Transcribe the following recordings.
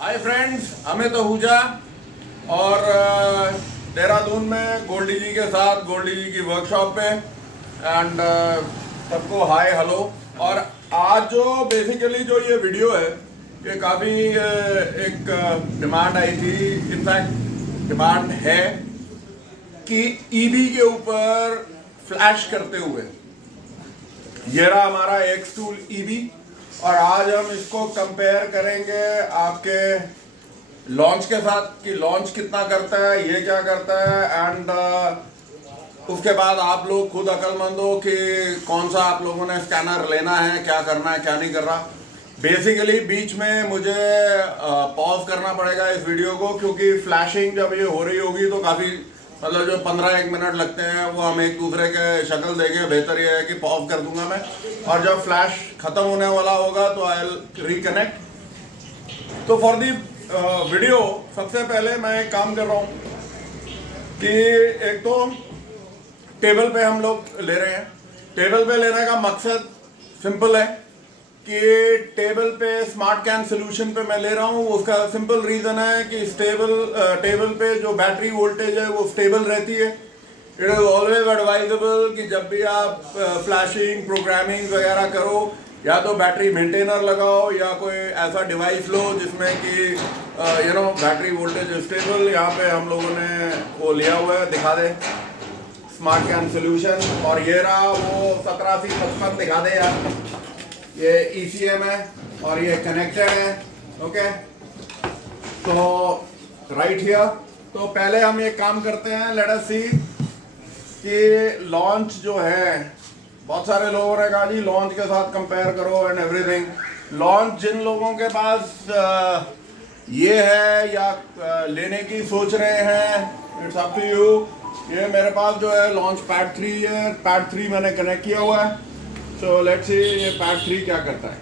Hi friends, Amit Ahuja और देहरादून में गोल्डी जी के साथ गोल्डी जी की वर्कशॉप पे एंड सबको हाय हेलो। और आज जो बेसिकली जो ये वीडियो है ये काफ़ी एक डिमांड आई थी, इनफैक्ट डिमांड है कि ईबी के ऊपर फ्लैश करते हुए ये रहा हमारा एक्स टूल ईबी। और आज हम इसको कंपेयर करेंगे आपके लॉन्च के साथ कि लॉन्च कितना करता है, ये क्या करता है, एंड उसके बाद आप लोग खुद अक्लमंद हो कि कौन सा आप लोगों ने स्कैनर लेना है, क्या करना है, क्या नहीं कर रहा। बेसिकली बीच में मुझे पॉज करना पड़ेगा इस वीडियो को, क्योंकि फ्लैशिंग जब ये हो रही होगी तो काफ़ी मतलब जो 15-1 मिनट लगते हैं वो हम एक दूसरे के शक्ल देंगे। बेहतर ये है कि पॉज कर दूंगा मैं, और जब फ्लैश ख़त्म होने वाला होगा तो आई विल रिकनेक्ट। तो फॉर दी वीडियो सबसे पहले मैं एक काम कर रहा हूँ कि एक तो टेबल पे हम लोग ले रहे हैं। टेबल पे लेने का मकसद सिंपल है कि टेबल पे स्मार्ट कैन सोल्यूशन पे मैं ले रहा हूँ। उसका सिंपल रीज़न है कि टेबल पे जो बैटरी वोल्टेज है वो स्टेबल रहती है। इट इज़ ऑलवेज एडवाइजेबल कि जब भी आप फ्लैशिंग प्रोग्रामिंग वगैरह करो, या तो बैटरी मेंटेनर लगाओ या कोई ऐसा डिवाइस लो जिसमें कि बैटरी वोल्टेज स्टेबल। यहाँ पे हम लोगों ने वो लिया हुआ है, दिखा दे स्मार्ट कैन सोल्यूशन। और ये रहा वो 1755 दिखा दे यार, ये ECM है और ये कनेक्टेड है। ओके, तो राइट हियर। तो पहले हम ये काम करते हैं, लेट अस सी कि लॉन्च जो है, बहुत सारे लोगों ने कहा जी लॉन्च के साथ कंपेयर करो एंड एवरीथिंग। लॉन्च जिन लोगों के पास ये है या लेने की सोच रहे हैं, इट्स अप टू यू। ये मेरे पास जो है लॉन्च पैड 3 है, पैड 3 मैंने कनेक्ट किया हुआ है। सो लेट्स सी ये पैड 3 क्या करता है।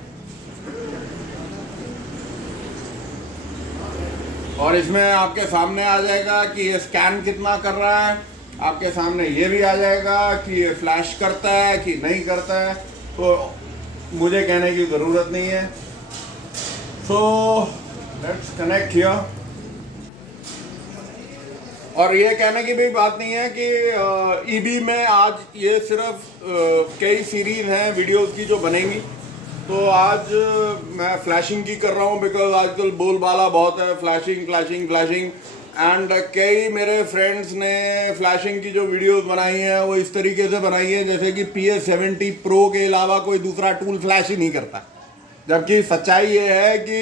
और इसमें आपके सामने आ जाएगा कि ये स्कैन कितना कर रहा है, आपके सामने ये भी आ जाएगा कि ये फ्लैश करता है कि नहीं करता है। तो मुझे कहने की ज़रूरत नहीं है। So let's connect here. और ये कहने की भी बात नहीं है कि ईबी में आज ये सिर्फ कई सीरीज़ हैं वीडियोस की जो बनेंगी। तो आज मैं फ्लैशिंग की कर रहा हूँ बिकॉज आजकल बोलबाला बहुत है, फ्लैशिंग फ्लैशिंग फ्लैशिंग। एंड कई मेरे फ्रेंड्स ने फ्लैशिंग की जो वीडियोस बनाई हैं वो इस तरीके से बनाई है जैसे कि PS70 Pro के अलावा कोई दूसरा टूल फ्लैश ही नहीं करता। जबकि सच्चाई ये है कि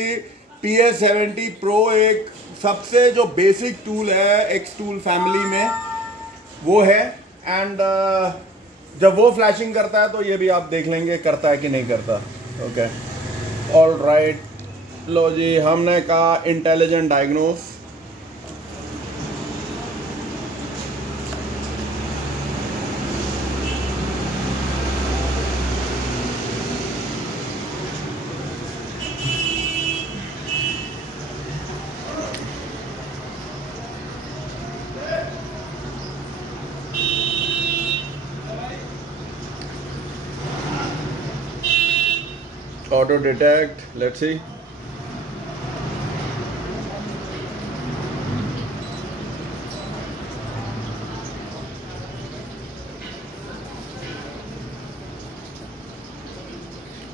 PS70 Pro एक सबसे जो बेसिक टूल है एक्स टूल फैमिली में वो है। एंड जब वो फ्लैशिंग करता है तो ये भी आप देख लेंगे करता है कि नहीं करता। Okay, all right. लो जी, हमने कहा intelligent diagnose. Auto detect, let's see.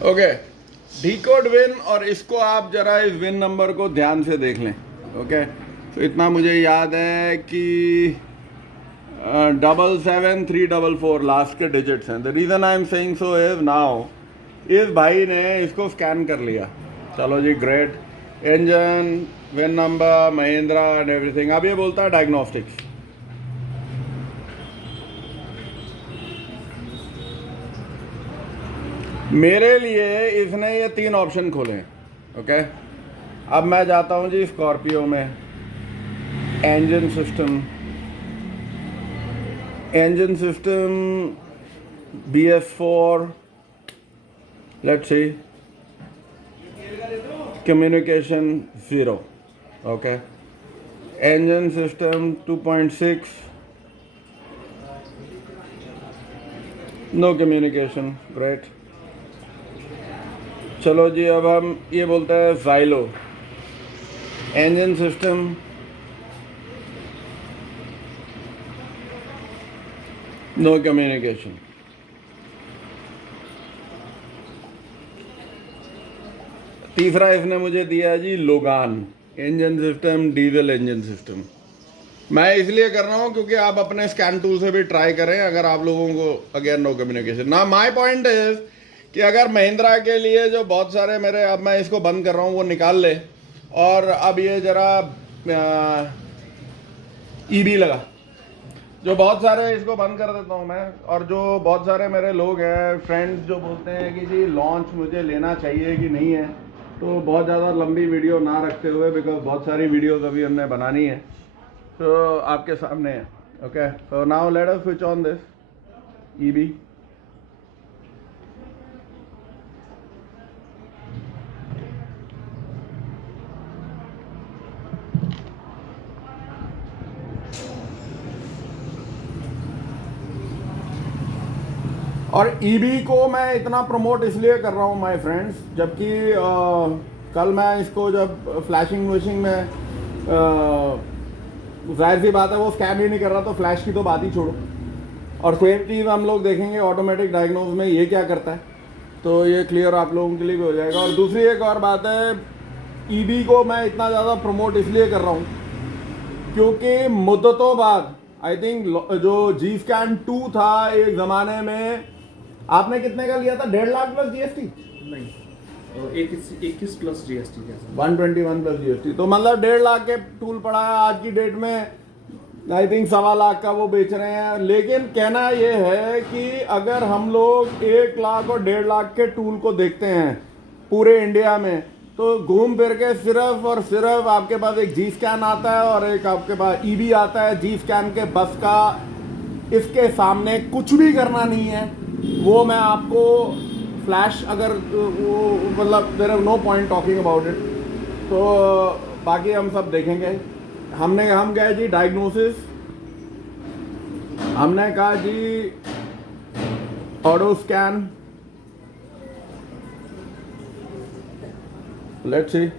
Okay, decode VIN. और इसको आप जरा इस विन नंबर को ध्यान से देख लें। ओके, तो इतना मुझे याद है कि 77344 लास्ट के डिजिट्स हैं। The reason I am saying so is now इस भाई ने इसको स्कैन कर लिया। चलो जी, great. Engine, VIN number, Mahindra and everything. अब ये बोलता है डायग्नोस्टिक्स। मेरे लिए इसने ये 3 ऑप्शन खोले। ओके, अब मैं जाता हूँ जी स्कॉर्पियो में, engine system BS4, let's see, communication 0. Okay, engine system 2.6, no communication, great. चलो जी, अब हम ये बोलते हैं ज़ाइलो। engine system, no communication. तीसरा इसने मुझे दिया जी Logan engine system, diesel engine system. मैं इसलिए कर रहा हूँ क्योंकि आप अपने स्कैन टूल से भी ट्राई करें अगर आप लोगों को अगेन नो कम्युनिकेशन ना। माय पॉइंट इज कि अगर महिंद्रा के लिए जो बहुत सारे मेरे, अब मैं इसको बंद कर रहा हूँ, वो निकाल ले और अब ये जरा ईबी लगा, जो बहुत सारे, इसको बंद कर देता हूँ मैं। और जो बहुत सारे मेरे लोग हैं फ्रेंड्स जो बोलते हैं कि जी लॉन्च मुझे लेना चाहिए कि नहीं है, तो बहुत ज़्यादा लंबी वीडियो ना रखते हुए, बिकॉज बहुत सारी वीडियोस अभी हमने बनानी है, तो आपके सामने है। Okay, so now let us switch on this EB. और ईबी को मैं इतना प्रमोट इसलिए कर रहा हूँ माय फ्रेंड्स, जबकि कल मैं इसको जब फ्लैशिंग वशिंग में जाहिर सी बात है वो स्कैन ही नहीं कर रहा, तो फ्लैश की तो बात ही छोड़ो। और सेम चीज़ हम लोग देखेंगे ऑटोमेटिक डायग्नोज में ये क्या करता है, तो ये क्लियर आप लोगों के लिए भी हो जाएगा। और दूसरी एक और बात है, ईबी को मैं इतना ज़्यादा प्रमोट इसलिए कर रहा हूँ क्योंकि मुद्दतों बाद आई थिंक जो जी स्कैन 2 था एक ज़माने में, आपने कितने का लिया था? 1.5 लाख प्लस जीएसटी? नहीं, 21 प्लस जीएसटी, 121 प्लस जीएसटी, तो मतलब 1.5 लाख के टूल पड़ा है। आज की डेट में आई थिंक 1.25 लाख का वो बेच रहे हैं। लेकिन कहना ये है कि अगर हम लोग 1 लाख और 1.5 लाख के टूल को देखते हैं पूरे इंडिया में, तो घूम फिर के सिर्फ और सिर्फ आपके पास एक जी स्कैन आता है और एक आपके पास ईबी आता है। जी स्कैन के बस का इसके सामने कुछ भी करना नहीं है। वो मैं आपको फ्लैश अगर वो मतलब there is no point talking about it, तो बाकी हम सब देखेंगे। हम गए जी डायग्नोसिस, हमने कहा जी ऑटो स्कैन, लेट्स सी।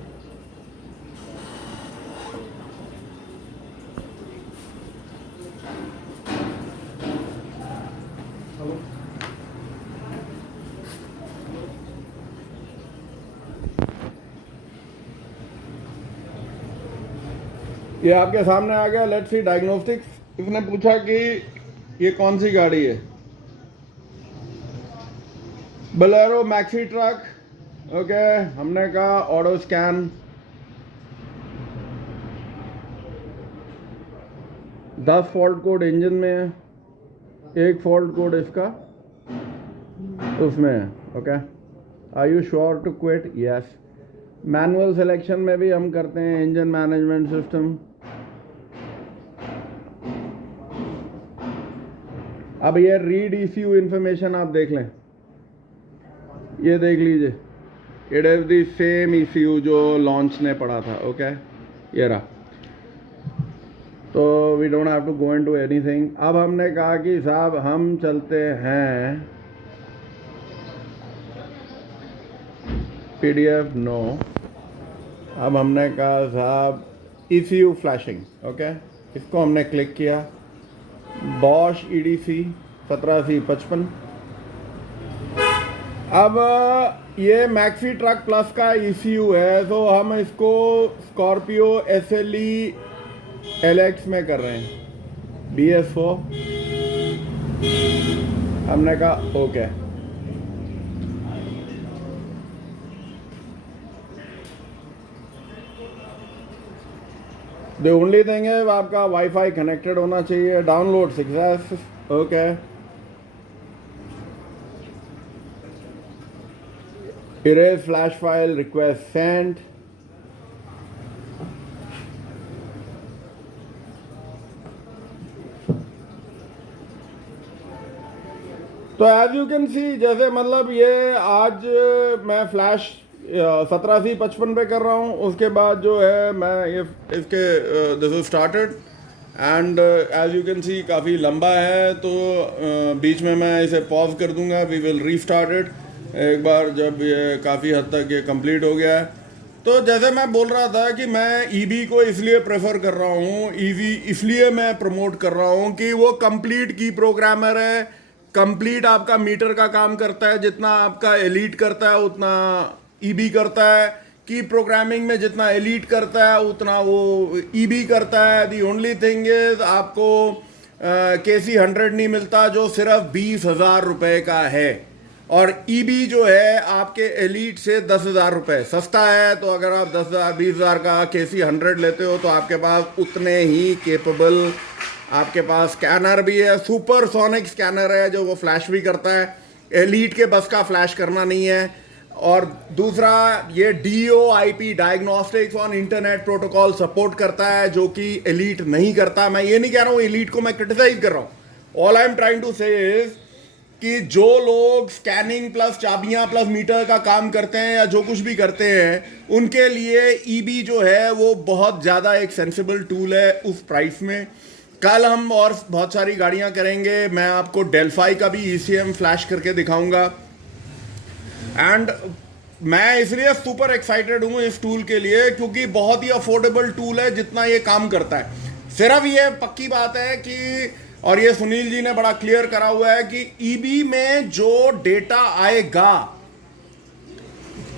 ये आपके सामने आ गया, लेट्स सी डायग्नोस्टिक्स। इसने पूछा कि ये कौन सी गाड़ी है, बोलेरो मैक्सी ट्रक। ओके, हमने कहा auto scan, 10 fault code engine में है, 1 फॉल्ट कोड इसका उसमें है। Okay, are you sure to quit? Yes. Manual selection में भी हम करते हैं इंजन मैनेजमेंट सिस्टम। अब ये रीड ECU इंफॉर्मेशन आप देख लें, ये देख लीजिए, it is the same ECU जो लॉन्च ने पढ़ा था। ओके, ये रहा। तो we don't have to go into anything. अब हमने कहा कि साहब हम चलते हैं PDF, नो। अब हमने कहा साहब ECU फ्लैशिंग। ओके, इसको हमने क्लिक किया, बॉश EDC 1755। अब ये मैक्सी ट्रक प्लस का ECU है, तो हम इसको स्कॉर्पियो SLE LX में कर रहे हैं, BS4। हमने कहा ओके। द ओनली थिंग है आपका वाईफाई कनेक्टेड होना चाहिए। Download success. Okay, erase flash file, request send. तो एज यू कैन सी, जैसे मतलब ये आज मैं फ्लैश 1755 पे कर रहा हूँ, उसके बाद जो है मैं ये इसके this is started and as you can see काफ़ी लंबा है, तो बीच में मैं इसे पॉज कर दूंगा। वी विल रीस्टार्ट इट एक बार जब ये काफ़ी हद तक ये कंप्लीट हो गया है। तो जैसे मैं बोल रहा था कि मैं ईबी को इसलिए प्रेफर कर रहा हूँ, ईवी इसलिए मैं प्रमोट कर रहा हूँ कि वो कंप्लीट की प्रोग्रामर है, कंप्लीट आपका मीटर का काम करता है। जितना आपका एलीट करता है उतना ईबी करता है, की प्रोग्रामिंग में जितना एलीट करता है उतना वो ईबी करता है। दी ओनली थिंग इज आपको KC100 नहीं मिलता जो सिर्फ 20,000 रुपये का है, और ईबी जो है आपके एलीट से 10,000 रुपये सस्ता है। तो अगर आप 10,000 20,000 का KC100 लेते हो तो आपके पास उतने ही केपेबल, आपके पास स्कैनर भी है, सुपर सोनिक स्कैनर है जो वो फ्लैश भी करता है। एलीट के बस का फ्लैश करना नहीं है। और दूसरा, ये DOIP diagnostics on internet protocol support करता है जो कि एलीट नहीं करता। मैं ये नहीं कह रहा हूँ एलीट को मैं क्रिटिसाइज कर रहा हूँ। All I am trying to say is कि जो लोग स्कैनिंग प्लस चाबियां प्लस मीटर का काम करते हैं या जो कुछ भी करते हैं, उनके लिए ईबी जो है वो बहुत ज़्यादा एक सेंसिबल टूल है उस प्राइस में। कल हम और बहुत सारी गाड़ियां करेंगे, मैं आपको डेल्फाई का भी ECM फ्लैश करके दिखाऊंगा। एंड मैं इसलिए सुपर एक्साइटेड हूँ इस टूल के लिए क्योंकि बहुत ही अफोर्डेबल टूल है जितना ये काम करता है। सिर्फ ये पक्की बात है कि, और ये सुनील जी ने बड़ा क्लियर करा हुआ है कि ईबी में जो डेटा आएगा,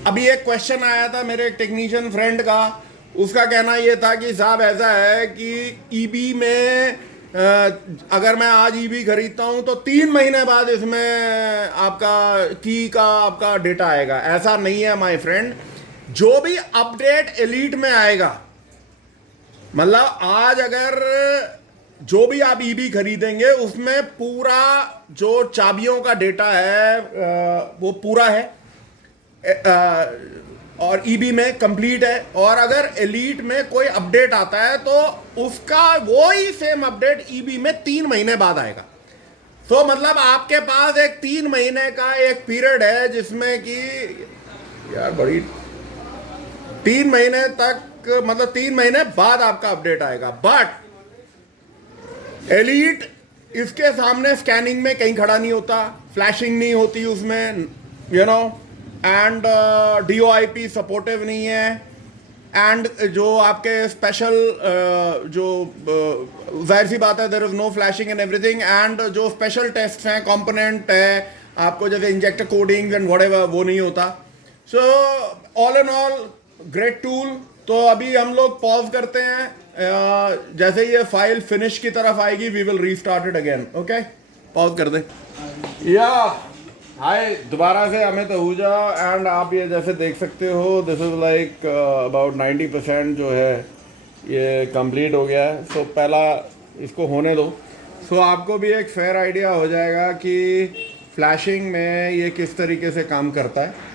अभी एक क्वेश्चन आया था मेरे एक टेक्नीशियन फ्रेंड का, उसका कहना ये था कि साहब ऐसा है कि ईबी में अगर मैं आज ईबी खरीदता हूं तो 3 महीने बाद इसमें आपका की का आपका डेटा आएगा। ऐसा नहीं है माय फ्रेंड, जो भी अपडेट एलीट में आएगा, मतलब आज अगर जो भी आप ईबी खरीदेंगे उसमें पूरा जो चाबियों का डेटा है वो पूरा है और ईबी में कंप्लीट है। और अगर एलीट में कोई अपडेट आता है तो उसका वो ही सेम अपडेट ईबी में 3 महीने बाद आएगा। तो मतलब आपके पास एक 3 महीने का एक पीरियड है जिसमें कि यार बड़ी 3 महीने तक, मतलब 3 महीने बाद आपका अपडेट आएगा। बट एलीट इसके सामने स्कैनिंग में कहीं खड़ा नहीं होता, फ्लैशिंग नहीं होती उसमें, you know, and DOIP supportive नहीं है। एंड जो आपके स्पेशल जो जाहिर सी बात है there is no flashing and everything. And जो स्पेशल टेस्ट हैं, कंपोनेंट है आपको जैसे इंजेक्टर कोडिंग एंड व्हाटएवर, वो नहीं होता। So all in all great tool. तो अभी हम लोग पॉज करते हैं, जैसे ये फाइल फिनिश की तरफ आएगी we will restart it again. Okay, pause कर दे। या हाय, दोबारा से अमित आहूजा। एंड आप ये जैसे देख सकते हो दिस इज़ लाइक अबाउट 90% जो है ये कंप्लीट हो गया है। सो पहला इसको होने दो, सो आपको भी एक फेयर आइडिया हो जाएगा कि फ्लैशिंग में ये किस तरीके से काम करता है।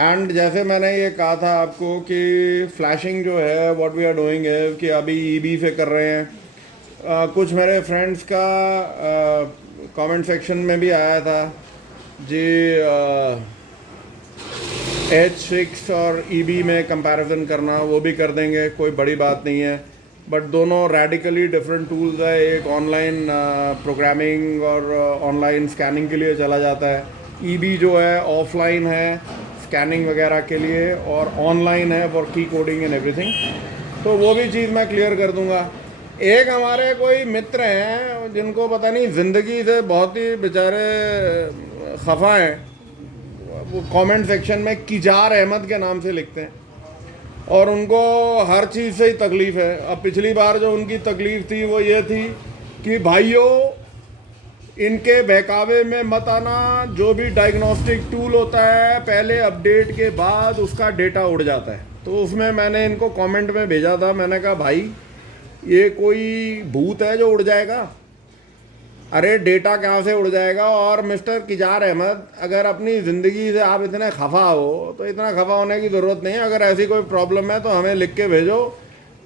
एंड जैसे मैंने ये कहा था आपको कि फ्लैशिंग जो है व्हाट वी आर डूइंग है कि अभी ईबी से कर रहे हैं। कुछ मेरे फ्रेंड्स का कमेंट सेक्शन में भी आया था जी, H6 और ईबी में कंपैरिजन करना, वो भी कर देंगे, कोई बड़ी बात नहीं है। बट दोनों रेडिकली डिफरेंट टूल्स है। एक ऑनलाइन प्रोग्रामिंग और ऑनलाइन स्कैनिंग के लिए चला जाता है, ईबी जो है ऑफलाइन है स्कैनिंग वगैरह के लिए, और ऑनलाइन है फॉर की कोडिंग एंड एवरीथिंग। तो वो भी चीज़ मैं क्लियर कर दूंगा। एक हमारे कोई मित्र हैं जिनको पता नहीं ज़िंदगी से बहुत ही बेचारे खफा हैं, वो कमेंट सेक्शन में किजार अहमद के नाम से लिखते हैं और उनको हर चीज़ से ही तकलीफ़ है। अब पिछली बार जो उनकी तकलीफ़ थी वो ये थी कि भाइयों इनके बहकावे में मत आना, जो भी डायग्नोस्टिक टूल होता है पहले अपडेट के बाद उसका डेटा उड़ जाता है। तो उसमें मैंने इनको कमेंट में भेजा था, मैंने कहा भाई ये कोई भूत है जो उड़ जाएगा? अरे डेटा कहाँ से उड़ जाएगा? और मिस्टर किजार अहमद, अगर अपनी ज़िंदगी से आप इतने खफा हो तो इतना खफा होने की ज़रूरत नहीं है। अगर ऐसी कोई प्रॉब्लम है तो हमें लिख के भेजो।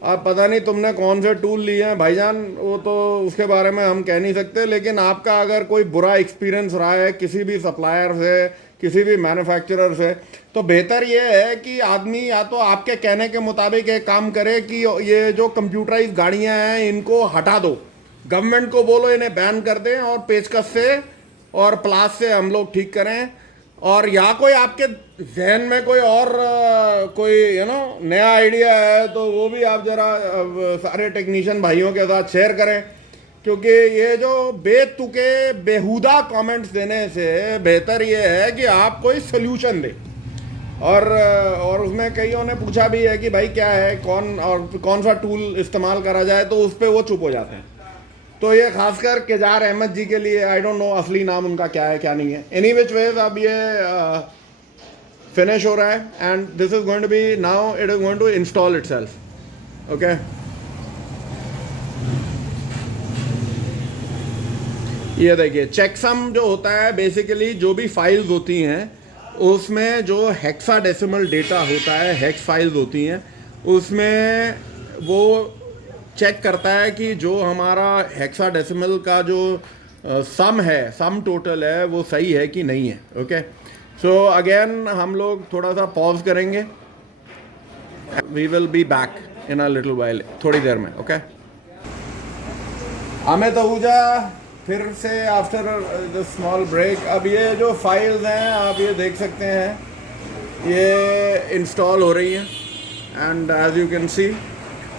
आप पता नहीं तुमने कौन से टूल लिए हैं भाईजान, वो तो उसके बारे में हम कह नहीं सकते, लेकिन आपका अगर कोई बुरा एक्सपीरियंस रहा है किसी भी सप्लायर से, किसी भी मैन्युफैक्चरर से, तो बेहतर ये है कि आदमी या तो आपके कहने के मुताबिक एक काम करे कि ये जो कंप्यूटराइज गाड़ियाँ हैं इनको हटा दो, गवर्नमेंट को बोलो इन्हें बैन कर दें और पेचकस से और प्लास से हम लोग ठीक करें। और या कोई आपके जहन में कोई और कोई नया आइडिया है तो वो भी आप ज़रा सारे टेक्नीशियन भाइयों के साथ शेयर करें, क्योंकि ये जो बेतुके बेहुदा कमेंट्स देने से बेहतर ये है कि आप कोई सल्यूशन दें। और उसमें कईयों ने पूछा भी है कि भाई क्या है, कौन सा टूल इस्तेमाल करा जाए, तो उस पर वो चुप हो जाते हैं। तो ये खासकर केजार अहमद जी के लिए, आई डोंट नो असली नाम उनका क्या है क्या नहीं है। एनी विच वेज अब ये फिनिश हो रहा है and this is going to be now, it is going to install itself. Okay, ये देखिए चेकसम जो होता है, बेसिकली जो भी फाइल्स होती हैं उसमें जो हेक्साडेसिमल डेटा होता है, हेक्स फाइल्स होती हैं, उसमें वो चेक करता है कि जो हमारा हेक्साडेसिमल का जो सम है, सम टोटल है, वो सही है कि नहीं है। ओके, सो अगेन हम लोग थोड़ा सा पॉज करेंगे, we will be back in a little while, थोड़ी देर में। ओके, अमित आहूजा फिर से आफ्टर द स्मॉल ब्रेक। अब ये जो फाइल्स हैं आप ये देख सकते हैं, ये इंस्टॉल हो रही हैं and as you can see.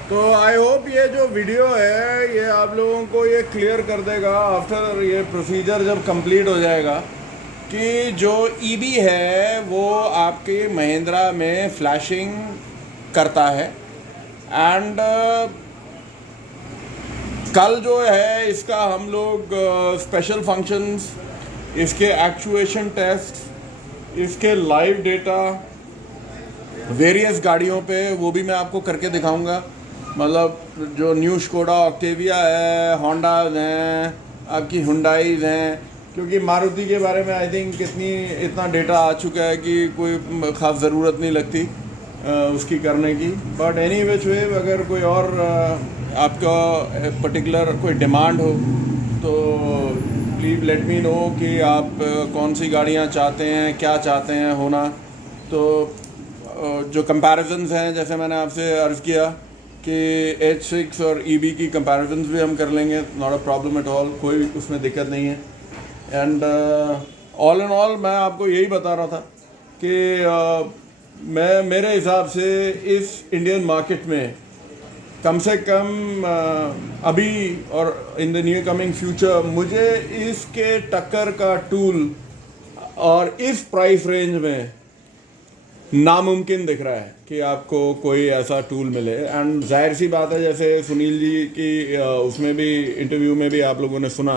तो आई होप ये जो वीडियो है ये आप लोगों को ये क्लियर कर देगा आफ्टर ये प्रोसीजर जब कंप्लीट हो जाएगा कि जो ईबी है वो आपके महिंद्रा में फ्लैशिंग करता है। एंड कल जो है इसका हम लोग स्पेशल फंक्शंस, इसके एक्चुएशन टेस्ट, इसके लाइव डेटा वेरियस गाड़ियों पे, वो भी मैं आपको करके दिखाऊंगा। मतलब जो न्यू स्कोडा ऑक्टेविया है, होंडाज हैं, आपकी हुंडाईज हैं, क्योंकि मारुति के बारे में आई थिंक इतना डेटा आ चुका है कि कोई ख़ास ज़रूरत नहीं लगती उसकी करने की। बट एनी विच वे, अगर कोई और आपका पर्टिकुलर कोई डिमांड हो तो प्लीज़ लेट मी नो कि आप कौन सी गाड़ियाँ चाहते हैं, क्या चाहते हैं होना। तो जो कंपैरिजन्स हैं, जैसे मैंने आपसे अर्ज़ किया कि H6 और EB की कंपैरिजन्स भी हम कर लेंगे, not a problem at all, कोई उसमें दिक्कत नहीं है। एंड ऑल इन ऑल मैं आपको यही बता रहा था कि मेरे हिसाब से इस इंडियन मार्केट में कम से कम अभी और in the new coming future मुझे इसके टक्कर का टूल और इस प्राइस रेंज में नामुमकिन दिख रहा है कि आपको कोई ऐसा टूल मिले। एंड जाहिर सी बात है, जैसे सुनील जी की उसमें भी इंटरव्यू में भी आप लोगों ने सुना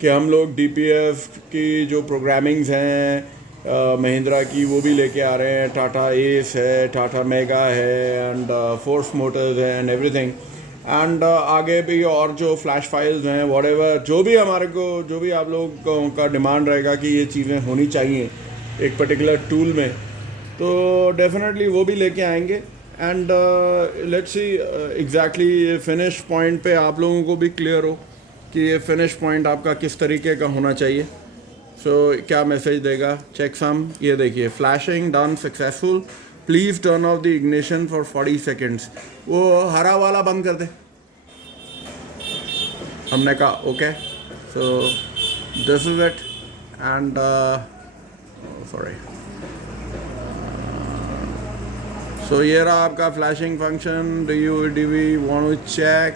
कि हम लोग DPF की जो प्रोग्रामिंग्स हैं महिंद्रा की वो भी लेके आ रहे हैं। टाटा एस है, टाटा मेगा है एंड फोर्स मोटर्स है एंड एवरीथिंग। एंड आगे भी और जो फ्लैश फाइल्स हैं, व्हाटएवर, जो भी हमारे को, जो भी आप लोगों का डिमांड रहेगा कि ये चीज़ें होनी चाहिए एक पर्टिकुलर टूल में, तो डेफिनेटली वो भी लेके आएंगे। And let's see exactly finish point पे आप लोगों को भी क्लियर हो कि ये फिनिश पॉइंट आपका किस तरीके का होना चाहिए। सो क्या मैसेज देगा चेकसम, ये देखिए, flashing done successful, please turn off the ignition for 40 seconds. वो हरा वाला बंद कर दे, हमने कहा okay. So this is it and sorry. So ये रहा आपका flashing function. Do we want to check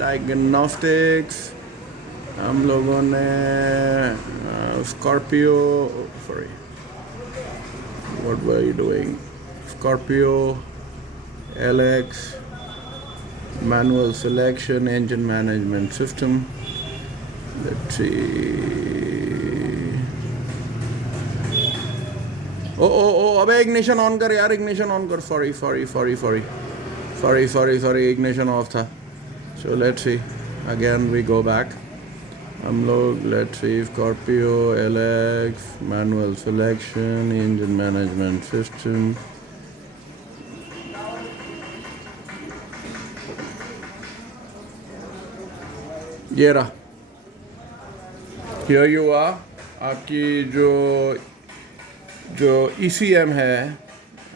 diagnostics? हम लोगों ने Scorpio, sorry what were you doing, Scorpio LX, manual selection, engine management system. Let's see, ओ अबे ignition on कर यार, इग्निशन ऑन कर, सॉरी इग्निशन ऑफ था। So let's see again, we go back. हम लोग let's see Scorpio LX, manual selection, engine management system. ये रहा, हियर यू आर, आपकी जो ECM है,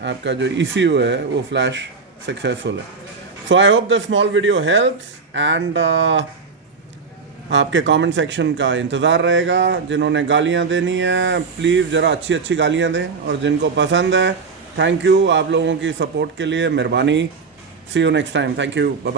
आपका जो ECU है वो फ्लैश सक्सेसफुल है। So I hope the small video helps and आपके कमेंट सेक्शन का इंतज़ार रहेगा। जिन्होंने गालियां देनी है प्लीज़ ज़रा अच्छी अच्छी गालियां दें, और जिनको पसंद है थैंक यू आप लोगों की सपोर्ट के लिए, मेहरबानी। See you next time, thank you, bye.